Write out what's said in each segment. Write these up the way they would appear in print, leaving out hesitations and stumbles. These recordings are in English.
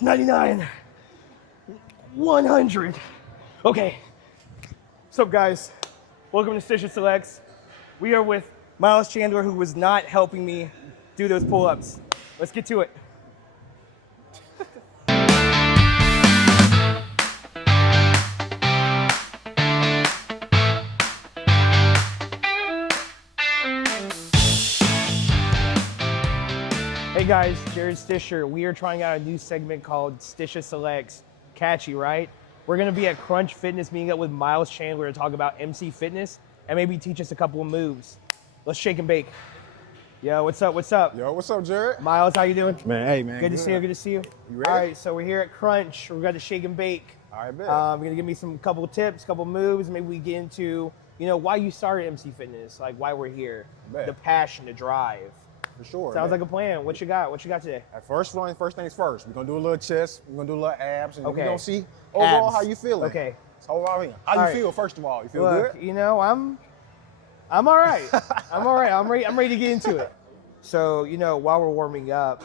99, 100. Okay. What's up, guys? Welcome to Stisha Selects. We are with Myles Chandler, who was not helping me do those pull-ups. Let's get to it. Hey guys, Jarrod Stisher. We are trying out a new segment called Stisha Selects. Catchy, right? We're gonna be at Crunch Fitness meeting up with Myles Chandler to talk about MC fitness and maybe teach us a couple of moves. Let's shake and bake. Yo, what's up, what's up? Yo, what's up, Jarrod? Myles, how you doing? Man, hey, man. Good to see you, good to see you. You ready? All right, so we're here at Crunch. We're gonna shake and bake. All right, bet. You're gonna give me some couple tips, couple moves. Maybe we get into, why you started MC Fitness, like why we're here, Bet. the passion, the drive. For sure. Sounds man. like a plan. What you got? What you got today? At first things first. We're gonna do a little chest. We're gonna do a little abs, and Okay. we're gonna see overall Abs. how you feeling. Okay. So how you All right. feel first of all? You feel Look, good? I'm all right. I'm all right. I'm ready to get into it. So, while we're warming up,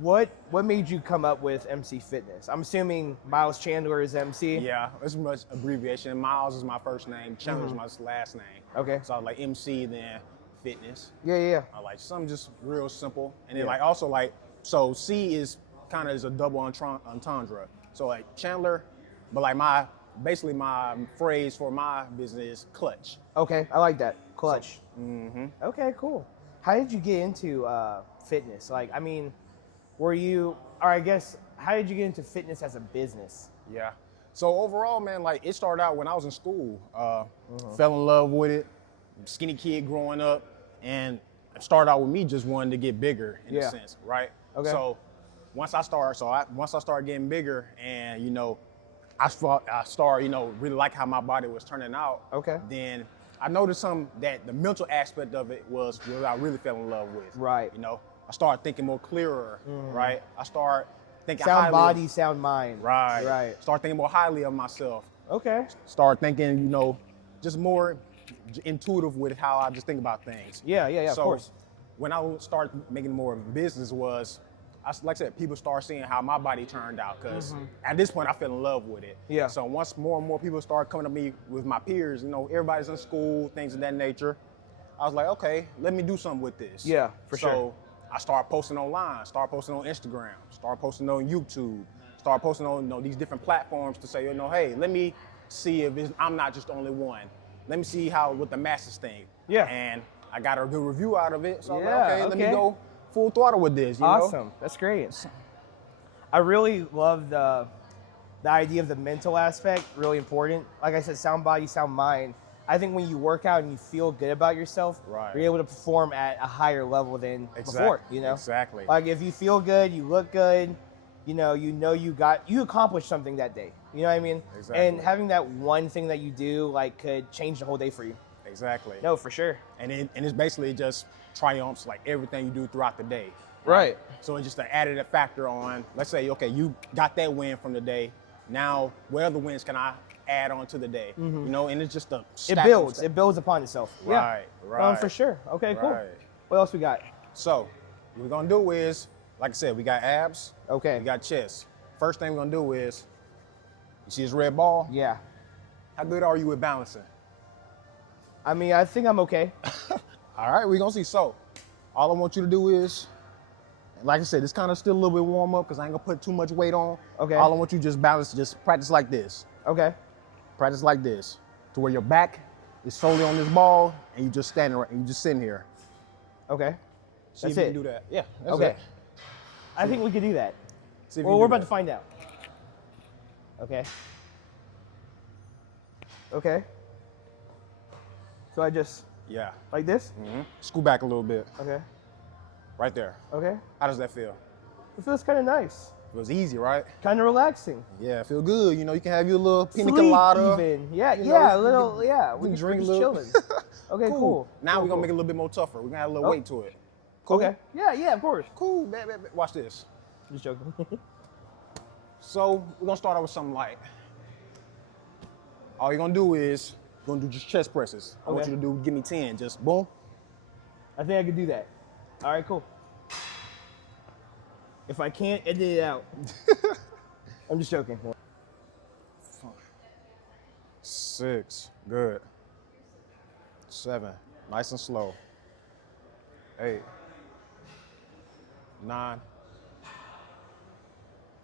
what made you come up with MC Fitness? I'm assuming Myles Chandler is MC. Yeah, it's much abbreviation. Myles is my first name. Chandler is my last name. Okay. So I was like MC, then fitness. Yeah. I like something just real simple, and then Yeah. so C is kind of a double entendre. So like Chandler, but like my phrase for my business is clutch. Okay, I like that. Clutch. Mm-hmm. Okay, cool. How did you get into fitness? Like, I mean, how did you get into fitness as a business? Yeah. So overall, man, like it started out when I was in school. Fell in love with it. Skinny kid growing up, and it started out with me just wanting to get bigger in a sense, right? Okay. So once I started getting bigger, and I started really like how my body was turning out. Okay. Then I noticed that the mental aspect of it was what I really fell in love with. Right. I started thinking more clearer, right? I started thinking Sound highly body, sound mind. Right. Right. Start thinking more highly of myself. Okay. Start thinking, just more intuitive with how I just think about things. Yeah, So of course. when I started making more of a business like I said, people start seeing how my body turned out, because at this point I fell in love with it. Yeah. So once more and more people started coming to me with my peers, everybody's in school, things of that nature, I was like, okay, let me do something with this. Yeah, for sure. So I started posting online, started posting on Instagram, started posting on YouTube, started posting on these different platforms to say, hey, let me see if I'm not just the only one. Let me see what the masses think. Yeah. And I got a good review out of it, so I was Yeah, like, okay, let me go full throttle with this. Awesome. That's great. I really love the idea of the mental aspect, really important. Like I said, sound body, sound mind. I think when you work out and you feel good about yourself, Right. you're able to perform at a higher level than before, Exactly. Like if you feel good, you look good, you accomplished something that day. You know what I mean? Exactly. And having that one thing that you do could change the whole day for you. Exactly. No, for sure. And it's basically just triumphs like everything you do throughout the day. Right. So it's just an additive factor on, let's say, okay, you got that win from the day. Now, what other wins can I add on to the day? And it's just a stack It builds upon itself. Right, Yeah. right. For sure. Okay, cool. Right. What else we got? So what we're gonna do is, like I said, we got abs, Okay. we got chest. First thing we're gonna do is, you see this red ball? Yeah. How good are you with balancing? I mean, I think I'm okay. All right, we're gonna see. So all I want you to do is, like I said, it's kind of still a little bit warm up because I ain't gonna put too much weight on. Okay. All I want you to just practice like this. Okay. Practice like this, to where your back is solely on this ball and you just standing right, and you just sitting here. Okay. See That's if you it. can do that. Yeah, that's Okay. it. I think we could do that. See if Well, you we're can about do to find out. Okay. Okay. So I just, that. Yeah. like this? Scoot back a little bit, Okay. right there. Okay. How does that feel? It feels kind of nice. Feels easy, right? Kind of relaxing. Yeah, feel good. You can have your little pina Sleep colada. even. Yeah, You yeah, know, a little, yeah. we can We're drink a just little. chilling. Okay, cool. Now Cool, we're gonna cool. make it a little bit more tougher. We're gonna add a little Oh. weight to it. Cool? Okay. Yeah, of course. Cool. Watch this. Just joking. So we're gonna start out with something light. All you're gonna do is you're gonna do just chest presses. I want Okay. you to give me 10. Just boom. I think I could do that. All right, cool. If I can't, edit it out. I'm just joking. 6, good. 7, nice and slow. 8, 9,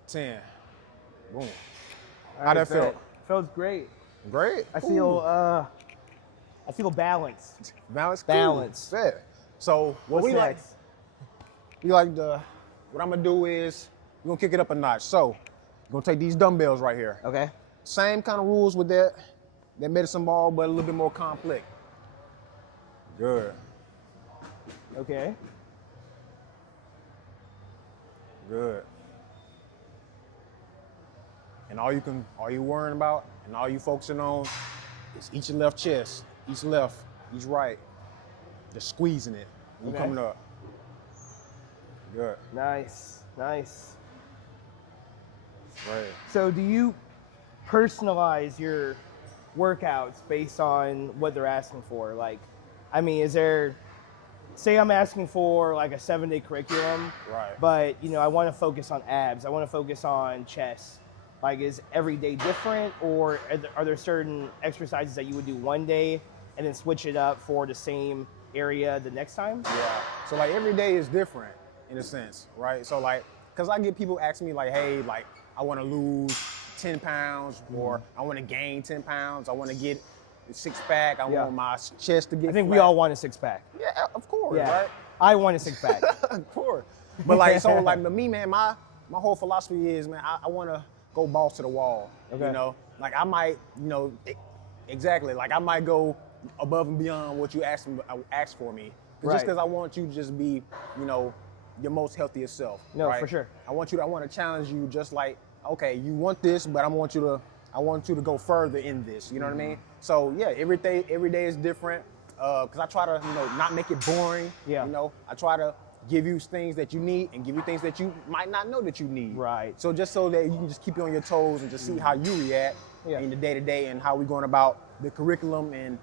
10. Boom. How'd that feel? Feels great. Great. I feel balanced. Balance. Balanced. Cool. So what What's we next? what I'm gonna do is we're gonna kick it up a notch. So we're gonna take these dumbbells right here. Okay. Same kind of rules with that medicine ball, but a little bit more complex. Good. Okay. Good. And all you worrying about and all you focusing on is each left chest, each left, each right. Just squeezing it when you're coming up. Good. Nice. Nice. Right. So do you personalize your workouts based on what they're asking for? Like, I mean, say I'm asking for like a 7-day curriculum, Right. but I want to focus on abs. I want to focus on chest. Like, is every day different, or are there certain exercises that you would do one day and then switch it up for the same area the next time? Yeah. So like every day is different in a sense, right? So like, cause I get people asking me like, hey, like I want to lose 10 pounds or I want to gain 10 pounds. I want to get a 6-pack. I want my chest to get I think flat. we all want a 6-pack. Yeah, of course, Yeah. right? I want a 6-pack. Of course. But like, so like me, man, my whole philosophy is, man, I want to go balls to the wall. Okay. You know, like I might, exactly. Like I might go above and beyond what you asked for me. Right. Just because I want you to just be, your most healthiest self. No, right? for sure. I want to challenge you just like, okay, you want this, but I want you to go further in this. You know what I mean? So yeah, every day is different. Cause I try to, not make it boring. Yeah. I try to give you things that you need and give you things that you might not know that you need. Right. So just so that you can just keep you on your toes and just see how you react in the day to day and how we're going about the curriculum and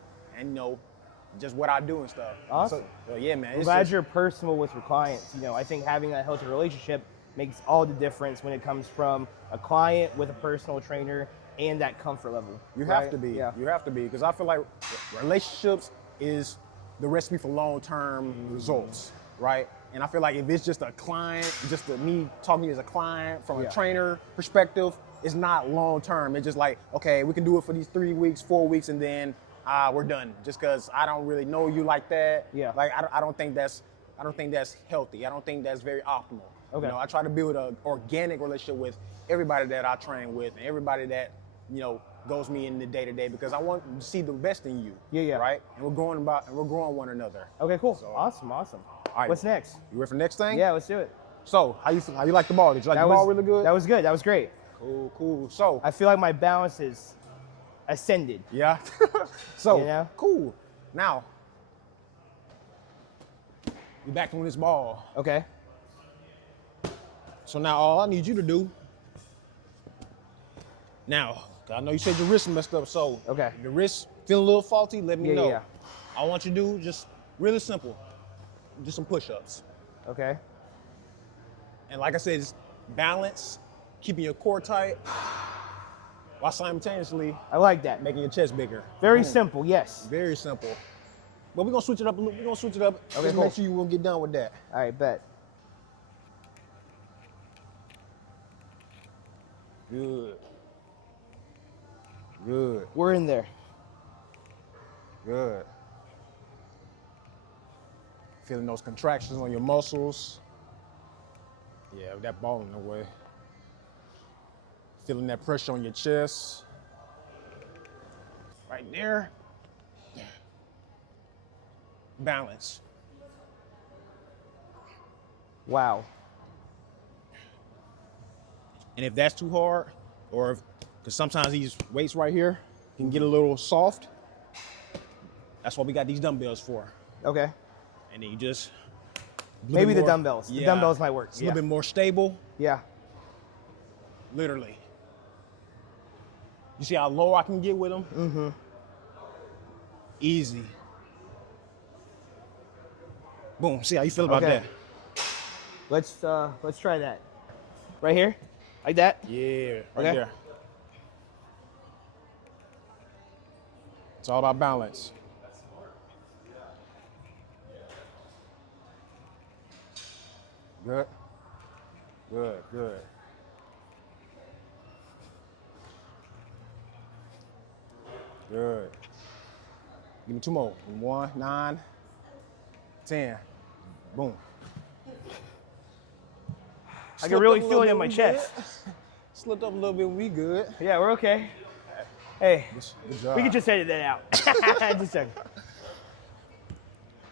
just what I do and stuff. Awesome. So yeah, man. I'm glad you're personal with your clients. I think having a healthy relationship makes all the difference when it comes from a client with a personal trainer and that comfort level. You right? have to be. Yeah. You have to be, because I feel like relationships is the recipe for long-term results, right? And I feel like if it's just a client, me talking as a client from a trainer perspective, it's not long-term. It's just like, okay, we can do it for these 3 weeks, 4 weeks, and then we're done. Just because I don't really know you like that. Yeah. Like I don't think that's healthy. I don't think that's very optimal. Okay. I try to build an organic relationship with everybody that I train with and everybody that goes me in the day to day, because I want to see the best in you. Yeah. Right. And we're growing one another. Okay, cool. So, Awesome. all right. What's next? You ready for the next thing? Yeah, let's do it. So how you like the ball? Did you like the ball really good? That was good. That was great. Cool. So I feel like my balance is ascended. yeah. So cool. Now you're back on this ball. Okay. So now all I need you to do now, I know you said your wrist messed up, so Okay. if your wrist feeling a little faulty, let me know. Yeah. I want you to do just really simple, just some push-ups. Okay. And like I said, just balance, keeping your core tight, while simultaneously I like that. making your chest bigger. Very Boom. simple, yes. Very simple. But we're gonna switch it up a little. We're gonna switch it up. Okay, Just cool. make sure you won't get done with that. All right, bet. Good. We're in there. Good. Feeling those contractions on your muscles. Yeah, with that ball in the way. Feeling that pressure on your chest. Right there. Balance. Wow. And if that's too hard, or because sometimes these weights right here can get a little soft, that's what we got these dumbbells for. Okay. And then you just Maybe the dumbbells. Yeah, The dumbbells might work. It's a little bit more stable, Yeah. literally. You see how low I can get with them? Mm-hmm. Easy. Boom. See how you feel about Okay. that? Let's try that. Right here? Like that? Yeah, right Okay. there. It's all about balance. Good. Good, good. Good. Give me 2 more. 1, 9, 10. Boom. I can really feel it in my we chest. good. Slipped up a little bit, we good. Yeah, we're okay. Hey, Good job. we can just edit that out. Just a second.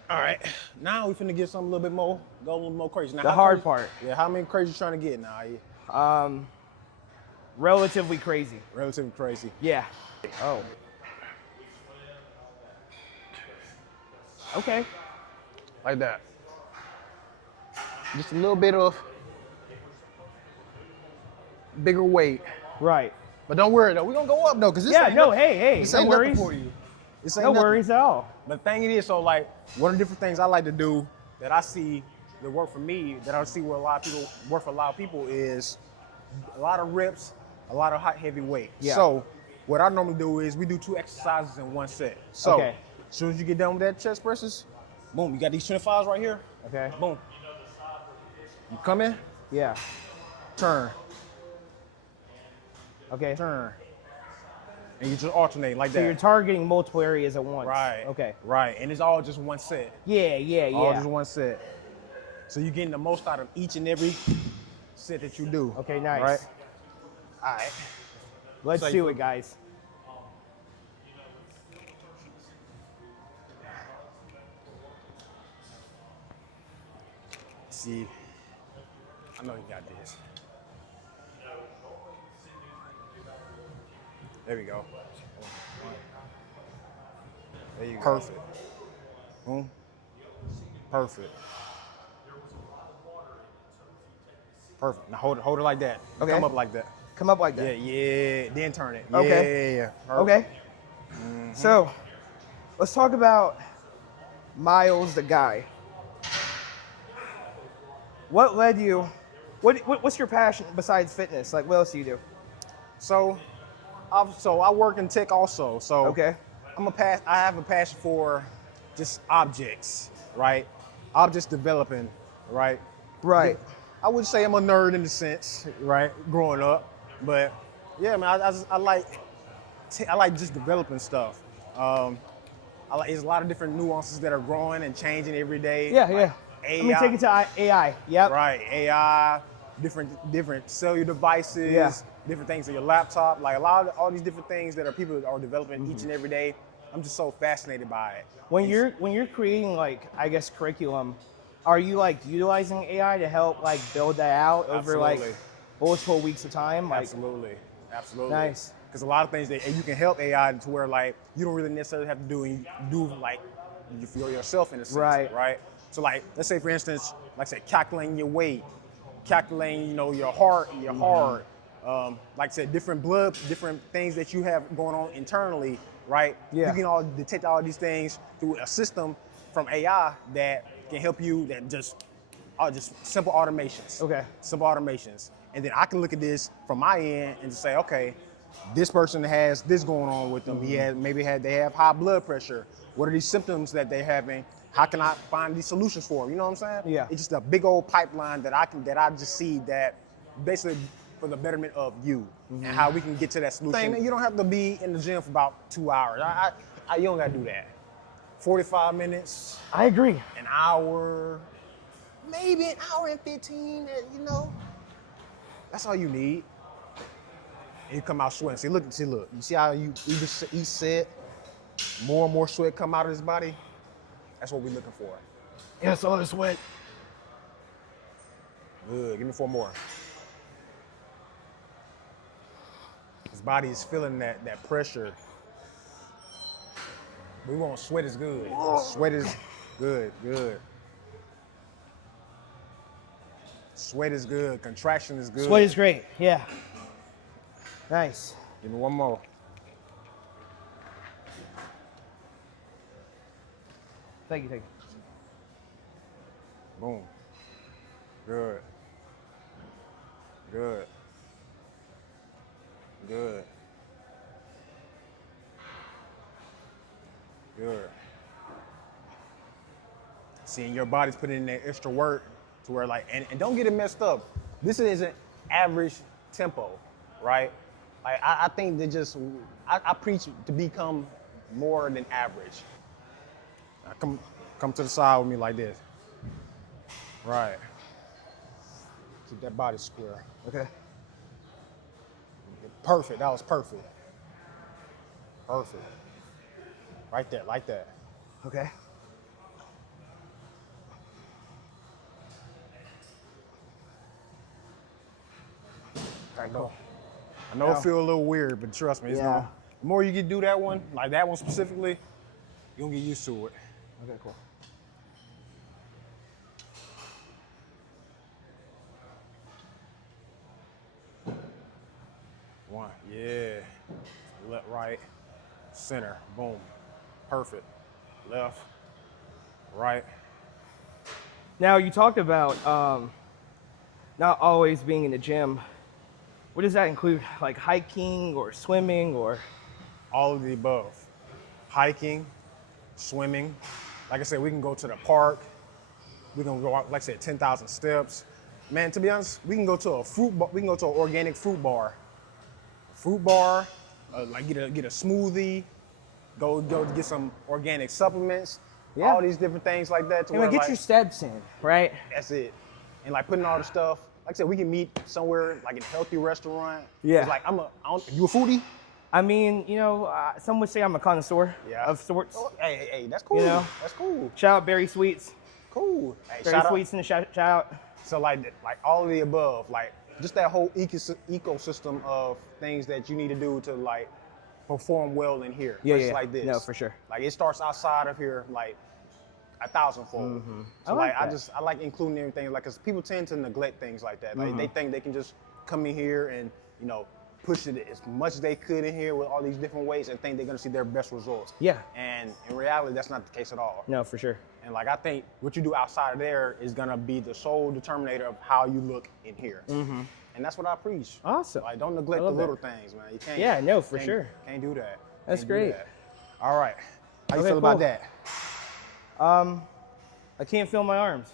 All right. Now we finna get something a little bit more, go a little more crazy. Now, The how hard crazy- part. Yeah, how many crazy you trying to get now? Relatively crazy. Relatively crazy. Yeah. Oh. Okay. Like that. Just a little bit of bigger weight. Right. But don't worry though, we're gonna go up though, because this Yeah, ain't no, nothing- hey, this no ain't nothing worries. for you. This ain't No nothing. worries at all. But the thing it is, so like, one of the different things I like to do that I see that work for me, that I see where a lot of people work for a lot of people is a lot of reps, a lot of hot heavy weight. Yeah. So what I normally do is we do 2 exercises in 1 set. So Okay. as soon as you get done with that chest presses, boom, you got these 25s right here. Okay. Boom. You come in, Yeah. turn, Okay. turn. And you just alternate like So that. you're targeting multiple areas at once. Right. Okay. Right. And it's all just 1 set. Yeah, yeah, All yeah. just 1 set. So you're getting the most out of each and every set that you do. Okay, nice. Right? All right. Let's So do you- it, guys. See, I know you got this. There we go. There you go. Perfect. Boom. Perfect. Perfect. Now hold it like that. Okay. Come up like that. Come up like Yeah, that. yeah. Then turn it. Okay. Yeah. Perfect. Okay. So, let's talk about Myles, the guy. What led you? What's your passion besides fitness? Like, what else do you do? So I work in tech also. So Okay. I have a passion for just objects, right? Objects developing, right? Right. I would say I'm a nerd in the sense, right? Growing up, but yeah, man, I like just developing stuff. There's a lot of different nuances that are growing and changing every day. Yeah, like yeah. AI, Let me take it to AI. Yep. right? AI, different cellular devices, Yeah. different things on your laptop, like all these different things that people are developing each and every day. I'm just so fascinated by it. When you're creating, like, I guess, curriculum, are you like utilizing AI to help like build that out over like Absolutely. multiple weeks of time? Like, Absolutely. Nice. Because a lot of things that you can help AI to where like you don't really necessarily have to do like you feel yourself in a sense, Right. So like let's say for instance, like say calculating your weight, calculating your heart, your heart, like I said, different things that you have going on internally, right? Yeah. You can all detect all these things through a system from AI that can help you that just simple automations. Okay. Simple automations. And then I can look at this from my end and just say, okay, this person has this going on with them. They have high blood pressure. What are these symptoms that they're having? How can I find these solutions for them? You know what I'm saying? Yeah. It's just a big old pipeline that I just see that basically for the betterment of you and how we can get to that solution. You don't have to be in the gym for about 2 hours. You don't gotta do that. 45 minutes, I agree. an hour, maybe an hour and 15, that's all you need. And you come out sweating. See, look. You see how each set, more and more sweat come out of his body? That's what we're looking for. Yes, all the sweat. Good, give me 4 more. His body is feeling that pressure. We want sweat is good. Sweat is good. Sweat is good, contraction is good. Sweat is great. Yeah. Nice. Give me 1 more. Thank you. Boom. Good. Good. Good. Good. Seeing your body's putting in that extra work to where like, and don't get it messed up. This isn't average tempo, right? Like I think that just, I preach to become more than average. Now come to the side with me like this. Right. Keep that body square, okay? Perfect, that was perfect. Perfect. Right there, like that, okay? All right, go. I know it feels a little weird, but trust me, it's gonna, the more you get do that one, like that one specifically, you're gonna get used to it. Okay, cool. One, yeah. Left, right, center, boom. Perfect. Left, right. Now, you talked about not always being in the gym. What does that include? Like hiking or swimming or? All of the above. Hiking, swimming. Like I said, we can go to the park. We can go out, like I said, 10,000 steps. Man, to be honest, we can go to a fruit bar. We can go to an organic fruit bar. Like get a smoothie. Go get some organic supplements. Yeah. All these different things like that. Get like, your steps in, right? That's it. And like putting all the stuff. Like I said, we can meet somewhere like in a healthy restaurant. Yeah. It's like you a foodie? I mean, you know, some would say I'm a connoisseur of sorts. Oh, hey, that's cool. You know? That's cool. Shout out Berry Sweets. Cool. Hey, Berry Sweets in the shout out. So like all of the above, like just that whole ecosystem of things that you need to do to like perform well in here. Yeah. Like this. No, for sure. Like it starts outside of here, like 1,000-fold. Mm-hmm. So I like including everything, like, cause people tend to neglect things like that. Like they think they can just come in here and, you know, push it as much as they could in here with all these different ways and think they're gonna see their best results. Yeah. And in reality, that's not the case at all. No, for sure. And like, I think what you do outside of there is gonna be the sole determinator of how you look in here. Mm-hmm. And that's what I preach. Awesome. Like, don't neglect the little things, man. You can't. Yeah, no, for sure. Can't do that. That's great. All right. How you Okay, feel about that? I can't feel my arms.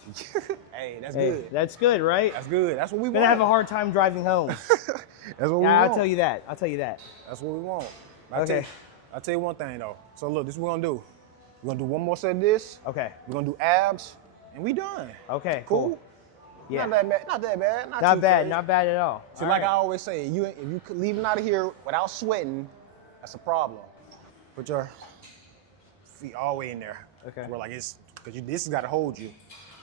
Hey, that's Hey, good. that's good, right? That's good. That's what we I'm want. gonna have a hard time driving home. That's what we want. I'll tell you that. I'll tell you that. That's what we want. Okay. I'll tell you one thing though. So look, this is what we're gonna do. We're gonna do one more set of this. Okay. We're gonna do abs, and we done. Okay. Cool. Yeah. Not that bad. Not that bad. Not too bad. crazy. Not bad at all. So All like right. I always say, if you leaving out of here without sweating, that's a problem. Put your feet all the way in there. Okay. Where like this has got to hold you.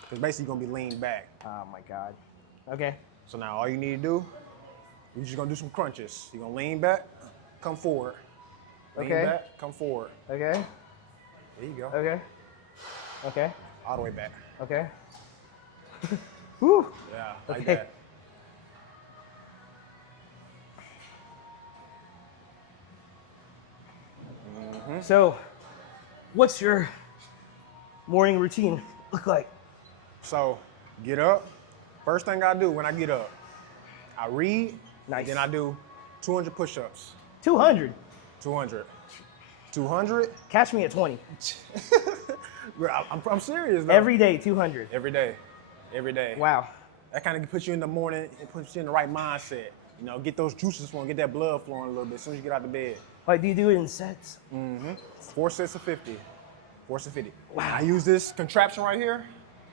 Because basically you're gonna be leaned back. Oh my God. Okay. So now all you need to do, you're just gonna do some crunches. You're gonna lean back, come forward. Lean Okay. back, come forward. Okay. There you go. Okay. Okay. All the way back. Okay. Whew. Yeah, like Okay. that. So, what's your morning routine look like? So, get up. First thing I do when I get up, I read, Nice. then I do 200 push-ups. 200. 200. 200? Catch me at 20. Bro, I'm serious though. Every day, 200. Every day. Every day. Wow. That kind of puts you in the morning, it puts you in the right mindset. You know, get those juices flowing, get that blood flowing a little bit as soon as you get out of bed. Like, do you do it in sets? 4 sets of 50. 4 sets of 50. Wow. I use this contraption right here.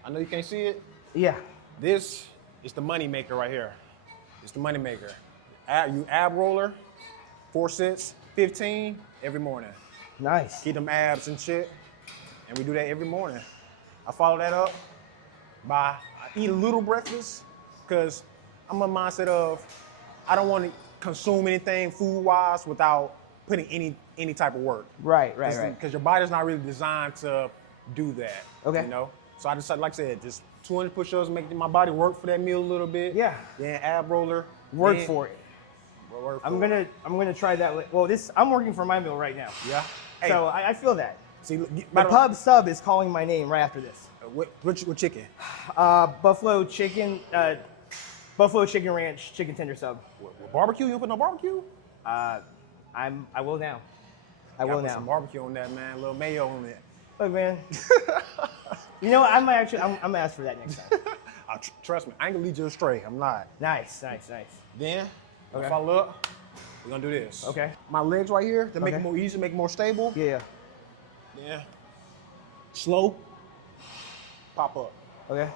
I know you can't see it. Yeah. This is the money maker right here. It's the money maker. You ab roller, 4 sets, 15 every morning. Nice. Keep them abs and shit. And we do that every morning. I follow that up by I eat a little breakfast because I'm a mindset of I don't want to consume anything food-wise without putting any type of work. Right. Because your body's not really designed to do that. Okay. You know? So I decided, like I said, just 200 push-ups, make my body work for that meal a little bit. Yeah. Then ab roller. Work then for it. work for I'm it. gonna try that. Well, I'm working for my meal right now. Yeah. Hey, So I feel that. see, The pub sub is calling my name right after this. what chicken? Buffalo chicken, Buffalo chicken ranch, chicken tender sub. With barbecue? You don't put no barbecue? I will now. I will Put now. some barbecue on that, man. A little mayo on it. Look, man. You know what? I'm gonna ask for that next time. Trust me, I ain't gonna lead you astray. I'm not. Nice. Then, Okay. if I look, we're gonna do this. Okay. My legs right here to make Okay. it more easy, make it more stable. Yeah. Yeah. Slow. Pop up. Okay.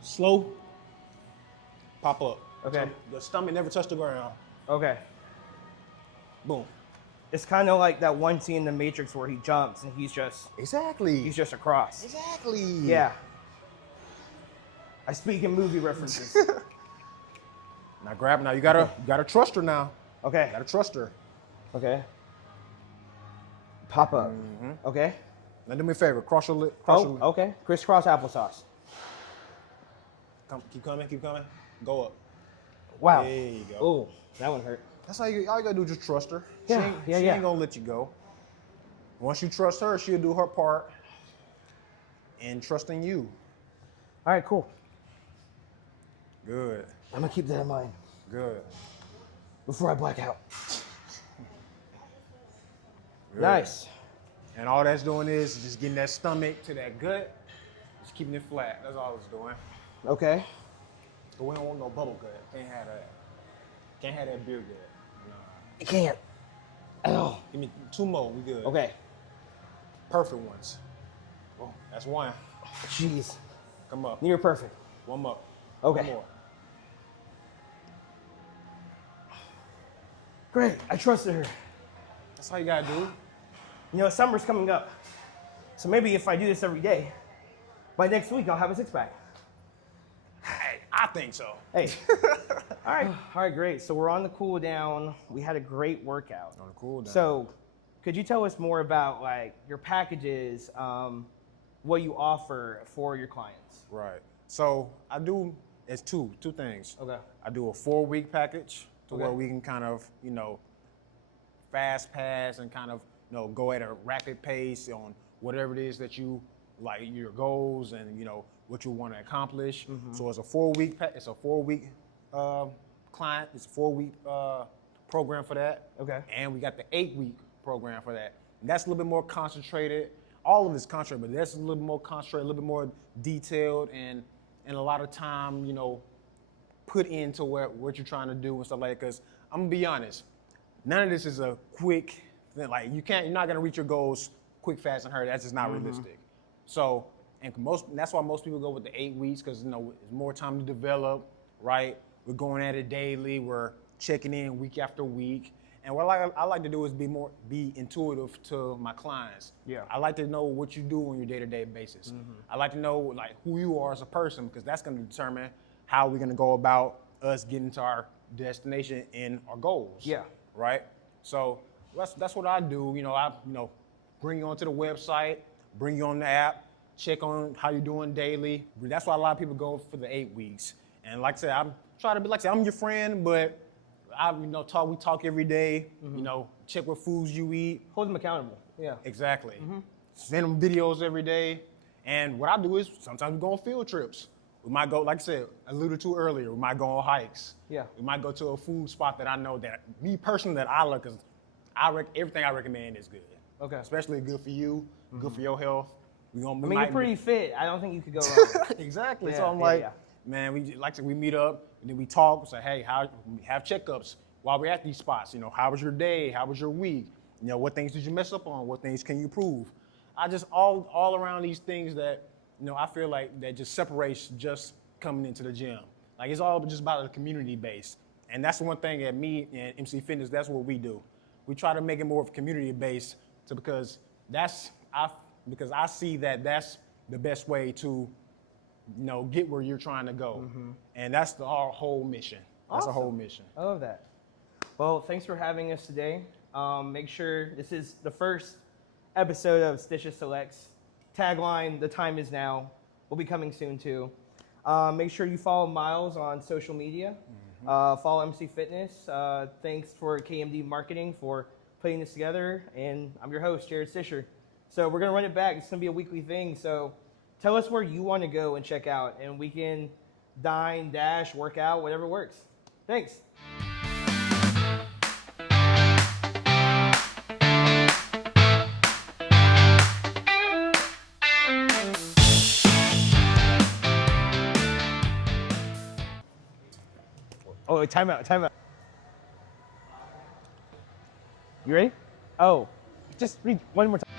Slow. Pop up. Okay. So the stomach never touched the ground. Okay. Boom. It's kind of like that one scene in The Matrix where he jumps and he's just Exactly. across. Exactly. Yeah. I speak in movie references. Now grab. Now you gotta trust her now. Okay. You gotta trust her. Okay. Pop up. Okay. Now do me a favor. Cross your lip. Cross your lip. Okay. Crisscross applesauce. Come, keep coming. Keep coming. Go up. Wow. There you go. Oh, that one hurt. All you gotta do is just trust her. Yeah, She yeah. ain't gonna let you go. Once you trust her, she'll do her part in trusting you. All right, cool. Good. I'm gonna keep that in mind Good. before I black out. Good. Nice. And all that's doing is just getting that stomach to that gut, just keeping it flat. That's all it's doing. Okay. But we don't want no bubble gut. Can't have that. Can't have that beer gut. Nah. I can't. Oh. Give me 2 more. We good. Okay. Perfect ones. Oh, that's 1. Jeez. Come up. Near perfect. 1 more. Okay. 1 more. Great. I trusted her. That's all you gotta do. You know, summer's coming up. So maybe if I do this every day, by next week I'll have a six-pack. Hey, I think so. Hey. All right, great. So we're on the cool down. We had a great workout. On the cool down. So could you tell us more about like your packages, what you offer for your clients? Right. So I do, it's two things. Okay. I do a 4-week package to Okay. where we can kind of, fast pass and kind of, go at a rapid pace on whatever it is that you like, your goals and, what you want to accomplish. So it's a 4-week, it's a 4-week client, it's a 4-week program for that. Okay. And we got the 8-week program for that. And that's a little bit more concentrated. All of it's concentrated, but that's a little more concentrated, a little bit more detailed and a lot of time, put into what you're trying to do and stuff like that. Because I'm gonna be honest, none of this is a quick thing. Like you're not gonna reach your goals quick, fast, and hurry. That's just not realistic. So, and that's why most people go with the 8 weeks because it's more time to develop, right? We're going at it daily. We're checking in week after week. And what I like to do is be intuitive to my clients. Yeah. I like to know what you do on your day-to-day basis. I like to know like who you are as a person because that's going to determine how we're going to go about us getting to our destination and our goals. Yeah. Right. So that's what I do. I bring you onto the website, bring you on the app, check on how you're doing daily. That's why a lot of people go for the 8 weeks. And like I said, I'm trying to be I'm your friend, but we talk every day, check what foods you eat. Hold them accountable. Yeah. Exactly. Send them videos every day. And what I do is sometimes we go on field trips. We might go, like I said, alluded to earlier, we might go on hikes. Yeah. We might go to a food spot that I know that me personally that I like, because everything I recommend is good. Okay. Especially good for you, good for your health. You're pretty fit. I don't think you could go wrong. Exactly. Yeah, So I'm man, we meet up, and then we talk, say, hey, we have checkups while we're at these spots. How was your day? How was your week? What things did you mess up on? What things can you improve? I just all around these things that, I feel like that just separates just coming into the gym. Like it's all just about the community base. And that's the one thing at me and MC Fitness, that's what we do. We try to make it more of community based because I see that that's the best way to get where you're trying to go. And that's our whole mission. That's Awesome. our whole mission. I love that. Well, thanks for having us today. Make sure this is the first episode of Stisha Selects. Tagline, the time is now. Will be coming soon too. Make sure you follow Myles on social media. Follow MC Fitness. Thanks for KMD Marketing for putting this together. And I'm your host, Jarrod Stisher. So we're going to run it back. It's going to be a weekly thing. So tell us where you want to go and check out, and we can dine, dash, work out, whatever works. Thanks. Oh, wait, time out, time out. You ready? Oh, just read one more time.